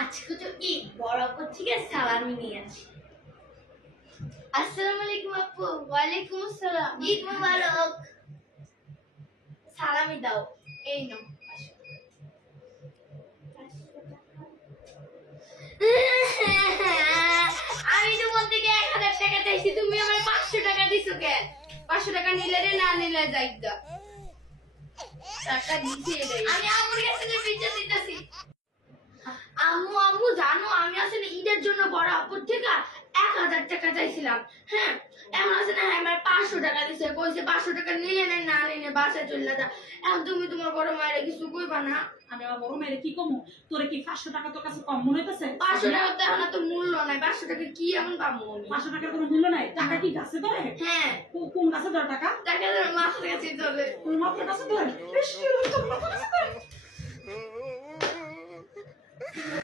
আজকে তো ঈদ, বড় আপু থেকে সালামি নিয়ে আছি। আসসালামু আলাইকুম আপু। ওয়ালাইকুম আসসালাম। ঈদ মোবারক। সালামি দাও। এই নাও। আমি তোমার থেকে 1000 টাকা চাইছি, তুমি আমার 500 টাকা দিছো কেন? 500 টাকা নিলে রে, না নিলে যাইগা। টাকা দিছি রে। আমি আম্মুর কাছে যে পিজ্জা দিতেছি। আম্মু আম্মু জানো, আমি আসলে ঈদের জন্য বড় আপুর থেকে 1000 টাকা চাইছিলাম। হ্যাঁ, এখন আসলে আমার 500 টাকা দিছে, কইছে 500 টাকা নিলে না নিলে বাসায় চলে যা। এখন তুমি তোমার বড় মায়ের কিছু কইবা না? আমি আমার বড় মেয়ের কি কমু? তোরে কি 500 টাকা তোর কাছে কম মনে হইতেছে? 500 টাকা তো এখন তো মূল্য নাই। 500 টাকা কি এমন পাবো আমি? 500 টাকার কোনো মূল্য নাই? টাকা কি গাছে ধরে? হ্যাঁ, কোন গাছে ধরে টাকা? টাকা তো মাথার কাছে চলে। তোর মাথার কাছে ধরে? ইস, তোর মাথার কাছে ধরে?